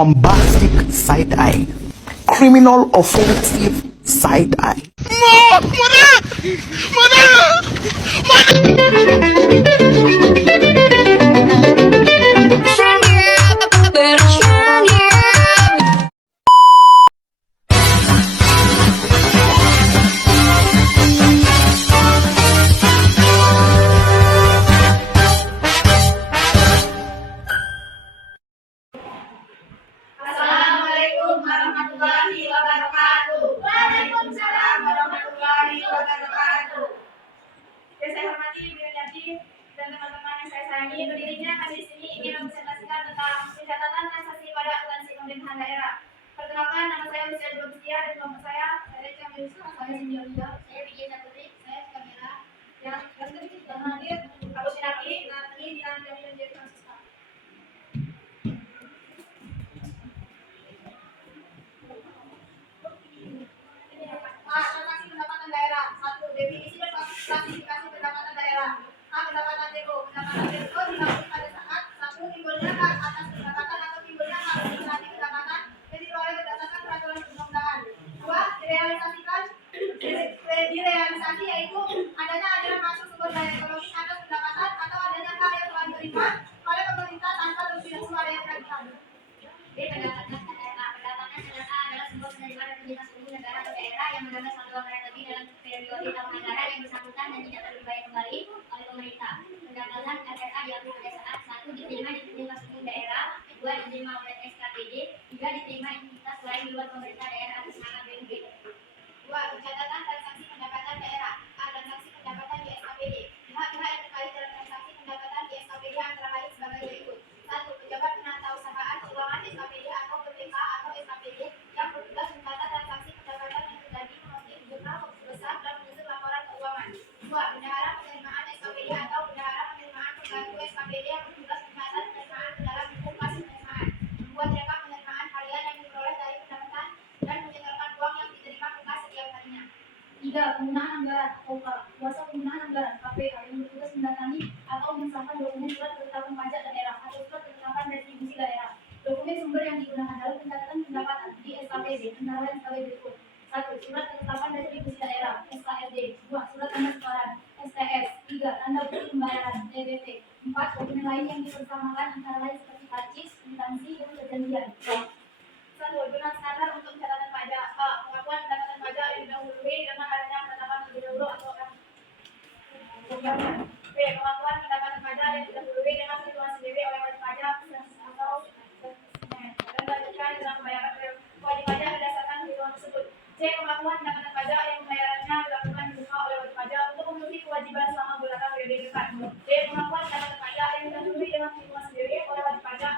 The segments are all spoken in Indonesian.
bombastic side eye, criminal offensive side eye. Assalamualaikum warahmatullahi wabarakatuh. Waalaikumsalam warahmatullahi wabarakatuh. Yang saya hormati Ibu Yati dan teman-teman yang saya sayangi, berdirinya kami di sini ingin mempresentasikan tentang pencatatan transaksi pada akuntansi pemerintahan daerah. Perkenalkan, nama saya Lucia Dubustia dan kelompok saya Yusuf, saya Sinyolia, saya Biji Putri, saya Kamila, yang hadir Abu Sinaki, nanti dan kami menjadi transista. Transaksi pendapatan daerah. 1. Definisi dan klasifikasi pendapatan daerah. A. Pendapatan depo. Pendapatan depo dilakukan pada saat 1. Timbulnya hak atas pendapatan atau timbulnya hak administrasi pendapatan yang diperoleh berdasarkan peraturan perundang-undangan. 2. Direalisasi yaitu adanya aliran masuk sumber daya ekonomi atas pendapatan atau adanya hak yang telah diterima oleh pemerintah tanpa lebih dari suara yang dilakukan. B. Pendapatan adalah sebuah penerimaan aktivitas umum negara atau daerah yang menambah satu anggaran lebih dalam periode tahun anggaran yang bersangkutan dan tidak akan dibayar kembali oleh pemerintah. Pendapatan RRA diambil pada saat 1. Diterima di fasilitas umum daerah, 2. Diterima oleh SKPD, 3. Diterima entitas lain di luar pemerintah daerah atas nama BUMD. 2. Pencatatan transaksi pendapatan daerah. A. Transaksi pendapatan di SKPD. Pihak-pihak yang terkait dalam transaksi pendapatan di SKPD antara lain sebagai berikut. 1. Pejabat penatausahaan keuangan SKPD atau PPK atau SKPD yang bertugas mencatat transaksi pendapatan yang terjadi melalui jurnal besar dan menyusun laporan keuangan. 2. Bendahara penerimaan SKPD atau bendahara penerimaan pembantu SKPD yang bertugas mencatat penerimaan ke dalam buku kas penerimaan, membuat rekap penerimaan harian yang diperoleh dari pendapatan dan menyetorkan uang yang diterima ke kas setiap harinya. 3. Penggunaan anggaran atau kuasa penggunaan anggaran KPA yang bertugas mendatangi atau mengesahkan dokumen surat ketetapan pajak daerah atau surat ketetapan retribusi daerah. Dokumen sumber yang digunakan dalam pencatatan pendapatan di SKPD antara lain sebagai berikut. 1. Surat ketetapan retribusi daerah (SKRD). 2. Surat tanda setoran (STS). 3. Tanda bukti pembayaran (TBP). 4. Dokumen lain yang dipersamakan antara lain seperti karcis, kwitansi, dan perjanjian. 1. Jurnal standar untuk pencatatan pajak. A. Pengakuan pendapatan pajak yang didahului dengan adanya penetapan terlebih dahulu atau B. Pengakuan pendapatan pajak yang didahului dengan perhitungan sendiri oleh wajib pajak atau dan dilanjutkan dengan pembayaran wajib pajak berdasarkan perhitungan tersebut. C. Pengakuan pendapatan pajak yang pembayarannya dilakukan di rumah oleh wajib pajak untuk memenuhi kewajiban selama beberapa periode ke depan. D. Pengakuan pendapatan pajak yang didahului dengan perhitungan sendiri oleh wajib pajak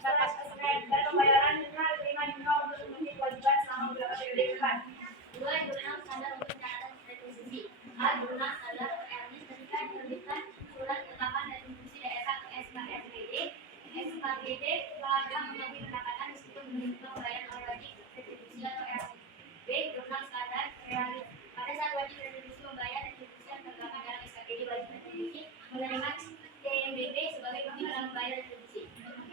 dan pembayarannya diterima di rumah untuk memenuhi kewajiban selama beberapa periode ke depan. 2. Jurnal standar untuk pencatatan retribusi. A. Jurnal standar PRD ketika diterbitkan surat ketetapan retribusi daerah ke SKPD. SKPD telah mengambil pendapatan meskipun belum membayar oleh wajib retribusi atau RT. B. Jurnal standar realis. Pada saat wajib retribusi membayar retribusi yang terdapat dalam SKPD, wajib retribusi menerima TMBP sebagai bukti dalam membayar retribusi.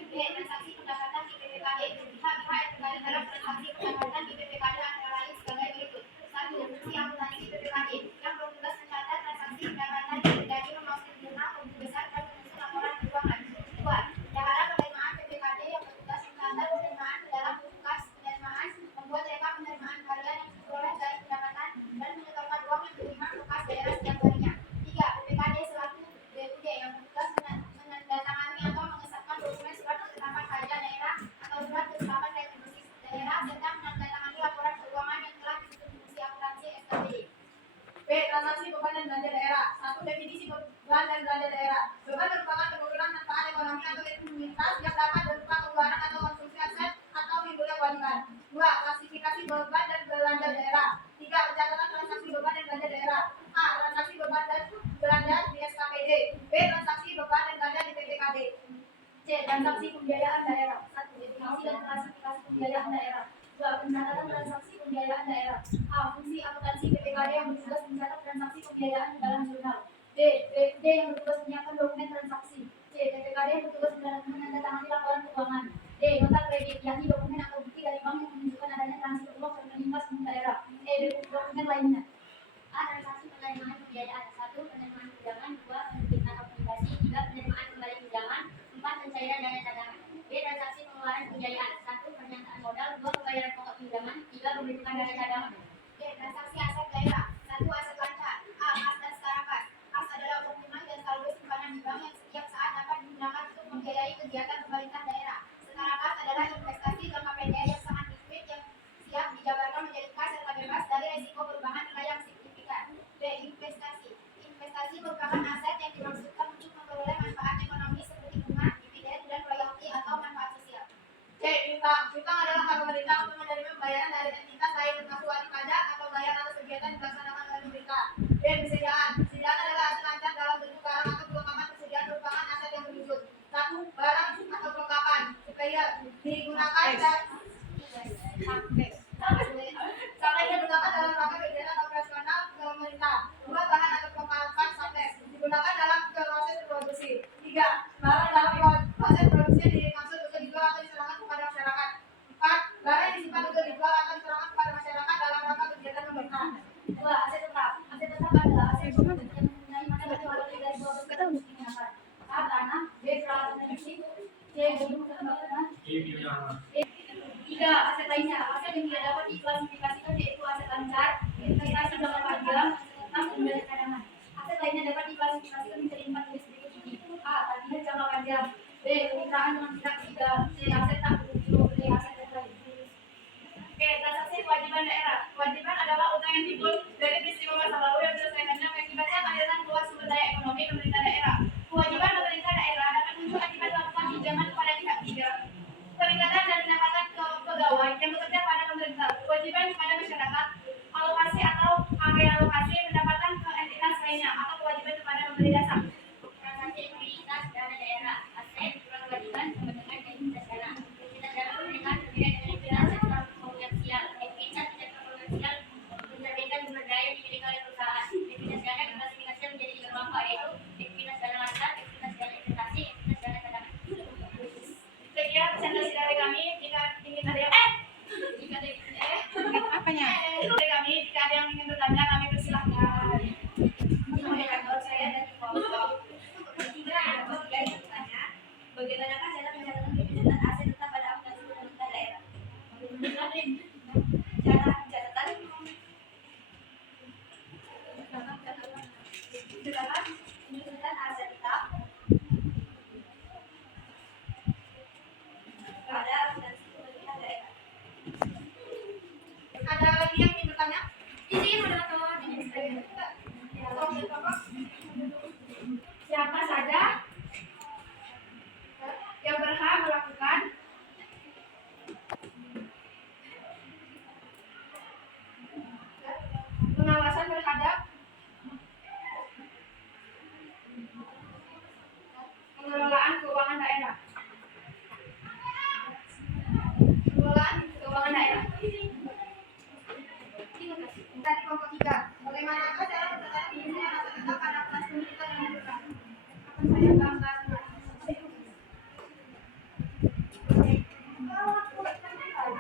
B. Transaksi pendapatan di PPKD. Pihak-pihak yang terkait dalam transaksi pendapatan di PPKD antara lain sebagai berikut. 1. Fungsi akuntansi PPKD yang bertugas mencatat transaksi pendapatan yang terjadi melalui jurnal buku besar dan menyusun laporan keuangan. 2. Bendahara penerimaan PPKD yang bertugas mencatat penerimaan ke dalam buku kas penerimaan, membuat rekap penerimaan harian yang diperoleh dari pendapatan dan menyetorkan uang yang diterima ke kas daerah setiap harinya. 3. PPKD selaku BUD yang bertugas menandatangani atau mengesahkan dokumen surat ketetapan pajak daerah atau surat ketetapan retribusi daerah serta menandatangani laporan keuangan yang telah disusun fungsi akuntansi SKPD. B. Transaksi beban dan belanja daerah. 1. Definisi beban dan belanja daerah. Beban merupakan kemungkinan manfaat ekonomi atau likuiditas yang dapat berupa pengeluaran atau konsumsi aset atau timbulnya kewajiban. 2. Klasifikasi beban dan belanja daerah. 3. Pencatatan transaksi beban dan belanja daerah. A. Transaksi beban dan belanja di SKPD. B. Transaksi beban dan belanja di PPKD. C. Transaksi pembiayaan daerah. 1. Definisi dan klasifikasi pembiayaan daerah. 2. Pencatatan transaksi pembiayaan daerah. A. Fungsi akuntansi PPKD yang bertugas mencatat transaksi pembiayaan di dalam jurnal. D. BUD yang bertugas menyiapkan dokumen transaksi. C. PPKD yang bertugas menandatangani laporan keuangan. D. Nota kredit yakni dokumen atau bukti dari bank yang menunjukkan adanya transfer uang serta lintas daerah. Dokumen lainnya. A. Transaksi penerimaan pembiayaan. 1. Penerimaan pinjaman. 2. Penerbitan obligasi. 3. Penerimaan kembali pinjaman. 4. Pencairan dana cadangan. B. Transaksi pengeluaran pembiayaan. 1. Pernyataan modal. 2. Pembayaran pokok pinjaman. 3. Pembentukan dana cadangan. D. Transaksi aset daerah. 1. Aset lancar. A. Kas dan setara kas. Kas adalah uang tunai dan saldo simpanan di bank yang setiap saat dapat digunakan untuk membiayai kegiatan pemerintah daerah. Setara kas adalah investasi jangka pendek yang sangat liquid yang siap dijabarkan menjadi kas serta bebas dari risiko perubahan nilai yang signifikan. B. Investasi. Investasi merupakan aset yang dimaksudkan untuk memperoleh manfaat ekonomi seperti bunga, dividen, dan royalti atau manfaat sosial. C. Piutang. Piutang adalah hak pemerintah untuk menerima pembayaran dari entitas lain termasuk wajib pajak atau bayar atas kegiatan yang dilaksanakan oleh pemerintah. D. Persediaan. Persediaan adalah aset lancar dalam bentuk barang atau perlengkapan. Persediaan merupakan aset yang berwujud 1. Barang atau perlengkapan supaya digunakan dan sampai digunakan dalam rangka kegiatan operasional pemerintah. 2. Bahan atau perlengkapan sampai digunakan dalam proses produksi. 3. Barang dalam proses produksi dimaksud untuk dijual atau diserahkan kepada masyarakat. 4. Barang yang disimpan untuk dijual atau diserahkan kepada masyarakat dalam rangka kegiatan pemerintah. 2. Aset tetap. Aset tetap adalah aset yang mempunyai masa berjualan lebih dari 12 tahun untuk digunakan. A. Tanah. B. Peralatan industri. C. Gedung bangunan. 3. Aset lainnya. Aset yang tidak dapat diklasifikasikan yaitu aset lancar, investasi jangka panjang, serta pembelian cadangan. Aset lainnya dapat diklasifikasikan menjadi 4 jenis berikut ini. A. Tagihan jangka panjang. B. Kemitraan dengan pihak ketiga. C. Aset tak berujung. D. Aset yang lain. Oke, transaksi kewajiban daerah. Kewajiban adalah utang yang timbul dari peristiwa masa lalu yang diselesaikannya mengakibatkan aliran keluar sumber daya ekonomi pemerintah daerah. Kewajiban pemerintah daerah dapat muncul akibat melakukan pinjaman kepada pihak ketiga. Peningkatan dan pendapatan pegawai yang bekerja pada pemerintah. Kewajiban kepada masyarakat. Alokasi atau realokasi pendapatan ke entitas lainnya atau kewajiban kepada pemberi dasar. Transaksi ekuitas dana daerah. Aset kewajiban pembentukan entitas dana. Entitas dana memberikan berbeda dengan entitas sektor komersial. Entitas sektor komersial menerbitkan sumber daya yang dimiliki oleh perusahaan. Entitas dana diklasifikasikan menjadi 3 kelompok yaitu entitas dana lancar, entitas dana investasi, entitas dana cadangan. Sekian presentasi dari kami. Jika ingin ada yang Apanya? dari kami, jika ada yang ingin bertanya, kami persilahkan. Kalau saya dari kelompok ketiga yang bertanya, bagaimanakah cara pencatatan pembiayaan aset tetap pada aplikasi pemerintah daerah? Cara pencatatan penyusunan aset tetap pada aplikasi pemerintah daerah. Ada lagi yang ingin bertanya? Izin moderator. Siapa saja yang berhak melakukan pengawasan terhadap pengelolaan keuangan daerah? Pengelolaan keuangan daerah. Dari kelompok 3, bagaimanakah cara pencatatan pembiayaan aset tetap pada aplikasi pemerintah dan daerah? Akan saya bahas.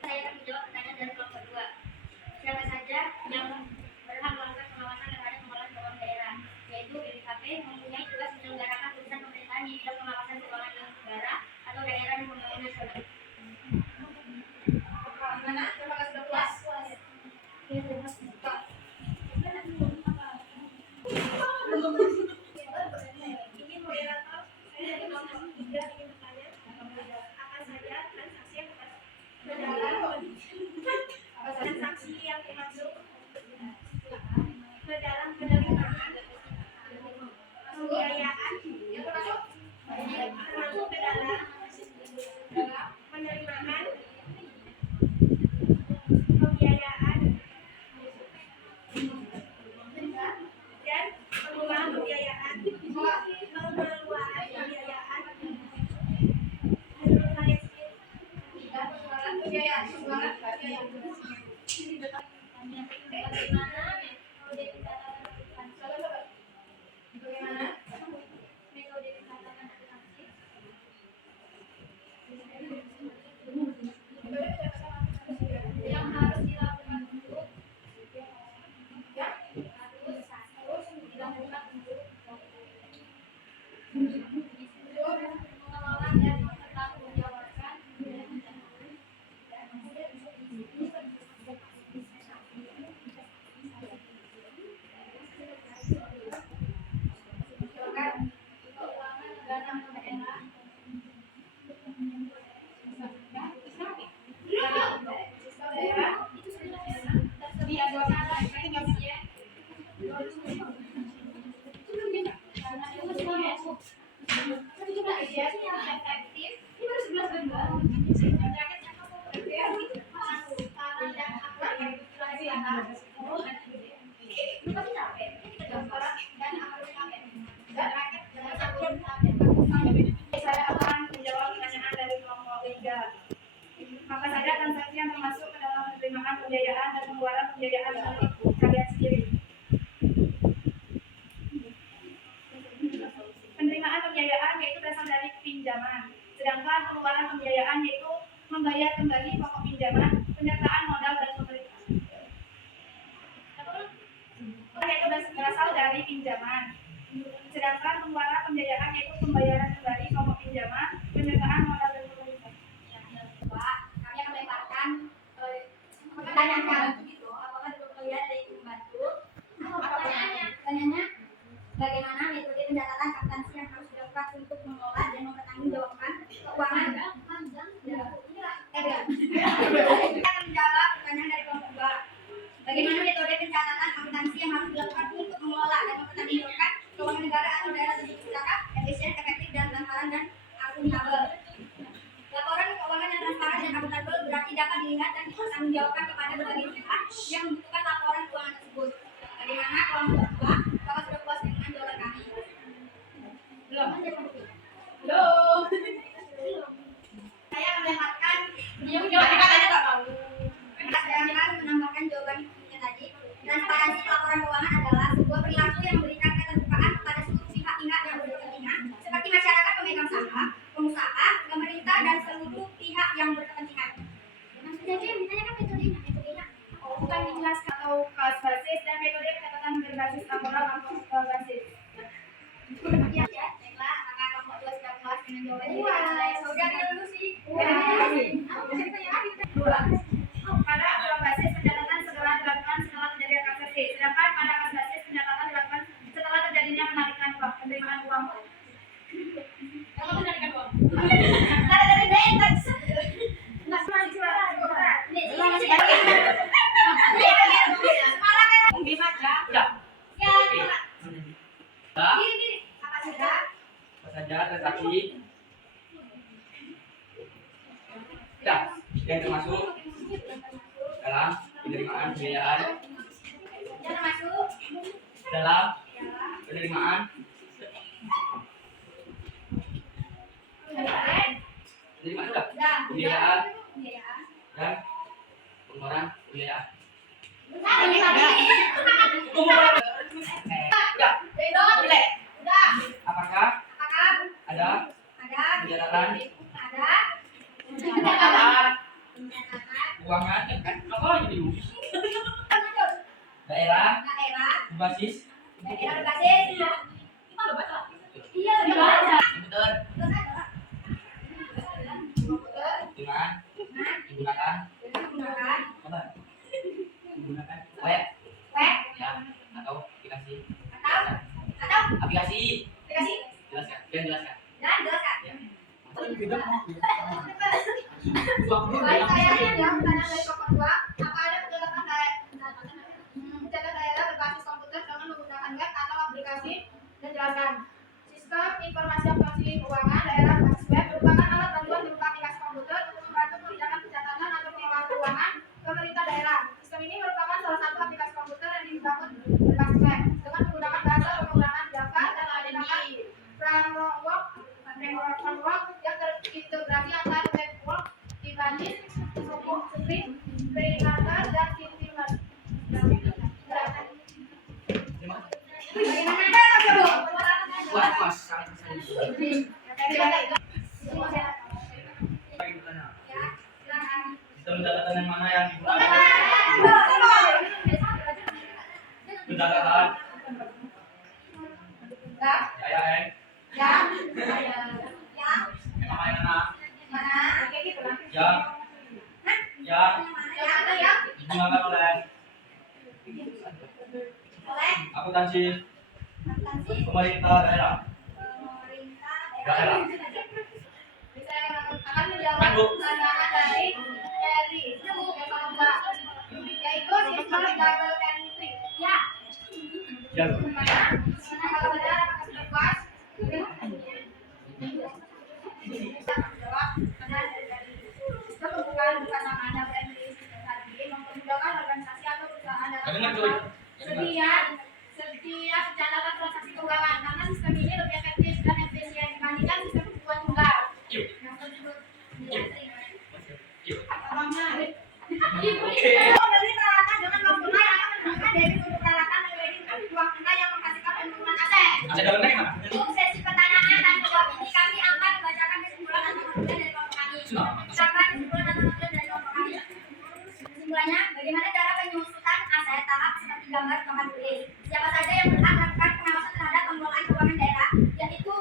Saya akan menjawab pertanyaan dari kan? Lu pasti capek. Kita gambaran dan akan capek. Dan rakyat jangan sampai capek. Saya akan menjawab pertanyaan dari kelompok 3. Apa saja transaksi yang termasuk ke dalam penerimaan pembiayaan dan pengeluaran pembiayaan milik kalian sendiri? Penerimaan pembiayaan yaitu berasal dari pinjaman, sedangkan pengeluaran pembiayaan yaitu membayar kembali pokok pinjaman, penyertaan modal dan pemerintahan. Yaitu berasal dari pinjaman, sedangkan pengeluaran pembiayaan yaitu pembayaran kembali pokok pinjaman, penyertaan modal dan pemerintahan. Pak, kami akan melemparkan pertanyaan begitu. Apakah kalian ada yang membantu? Pertanyaannya, bagaimana metode pencatatan akuntansi yang harus dilakukan untuk mengelola dan mempertanggungjawabkan keuangan? Akan menjawab pertanyaan dari kelompok 2. Bagaimana metode pencatatan akuntansi yang harus dilakukan untuk mengelola dan mempertanggungjawabkan keuangan negara atau daerah sebagai zakat, efisien, efektif, dan transparan dan akuntabel? Laporan keuangan yang transparan dan akuntabel berarti dapat dilihat dan dipertanggungjawabkan kepada berbagai pihak yang membutuhkan laporan keuangan tersebut. Bagaimana kelompok 2? Apakah sudah puas dengan jawaban kami? Belum. Saya akan melemparkan menambahkan jawabannya tadi. Transparansi laporan keuangan adalah sebuah perilaku yang memberikan keterbukaan kepada seluruh pihak-pihak yang berkepentingan, seperti masyarakat, pemegang saham, pengusaha, pemerintah, dan seluruh pihak yang berkepentingan. Jadi yang ditanyakan metodenya. Bukan dijelaskan atau cost basis dan metode pencatatan berbasis laporan atau basis. Ya, baiklah, apakah kelompok 2 sudah puas dengan jawabannya? Sudah dulu sih. Pada akun basis pencatatan setelah dilakukan setelah terjadi transaksi, sedangkan pada akun basis pencatatan dilakukan setelah terjadinya penarikan uang, penerimaan uang. Kamu penarikan uang? Dari bank. Nggak semua suara. Apa saja transaksi yang termasuk dalam penerimaan pembiayaan dalam penerimaan pembiayaan dan pengeluaran pembiayaan. Apakah ada pencatatan keuangan daerah berbasis komputer dengan menggunakan web ya atau aplikasi jelaskan ya. Baik, saya jawab pertanyaan dari kelompok 2. Apa ada pencatatan daerah berbasis komputer dengan menggunakan web atau aplikasi? Dan jelaskan. Sistem informasi operasi keuangan daerah berbasis web merupakan alat bantuan berupa aplikasi komputer untuk membantu kebijakan pencatatan atau pengelolaan keuangan pemerintah daerah. Sistem ini merupakan salah satu aplikasi komputer yang dibangun berbasis web dengan menggunakan bahasa pemrograman Java dan menggunakan framework yang terintegrasi antara network dibanding Script, Creator, dan Simulator. Sistem pencatatan yang mana yang pencatatan yang digunakan oleh akuntansi pemerintah daerah. Akan menjawab pertanyaan dari yaitu sistem double entry. Ya. Kalau benar apakah sudah puas? Jawab benar dari sistem pembukaan bukan nama Anda entry tadi mempermudahkan organisasi atau perusahaan Dengar cuy. Setiap mencatatkan transaksi keuangan karena sistem ini lebih efektif dan efisien dibandingkan sistem pembukuan tunggal. Yuk. Yang tersebut Yuk. Oke. Membeli peralatan dengan uang tunai akan menambahkan debit untuk peralatan dan kredit untuk uang tunai yang menghasilkan penurunan aset. Aset dalam negeri mana? Untuk sesi pertanyaan dan jawab ini kami akan membacakan kesimpulan atau conclusion dari kelompok kami. Bacakan kesimpulan atau conclusion dari kelompok kami. Kesimpulannya, bagaimana cara penyusutan aset tahap seperti gambar papan tulis. Siapa saja yang berhak melakukan pengawasan terhadap pengelolaan keuangan daerah, yaitu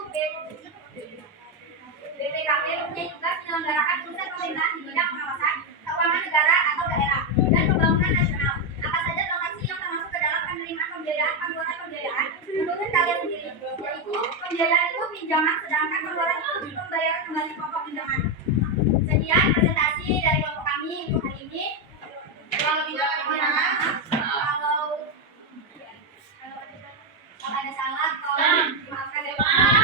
BPKP mempunyai tugas menyelenggarakan urusan pemerintahan di bidang pengawasan keuangan negara atau daerah dan pembangunan nasional. Apa saja transaksi yang termasuk ke dalam penerimaan pembiayaan, pengeluaran pembiayaan menurut kalian sendiri, yaitu pembiayaan itu pinjaman, sedangkan pengeluaran itu pembayaran kembali pokok pinjaman. Sekian presentasi dari kelompok kami untuk hari ini. Kalau tidak kalau ada salah, tolong dimaafkan ya.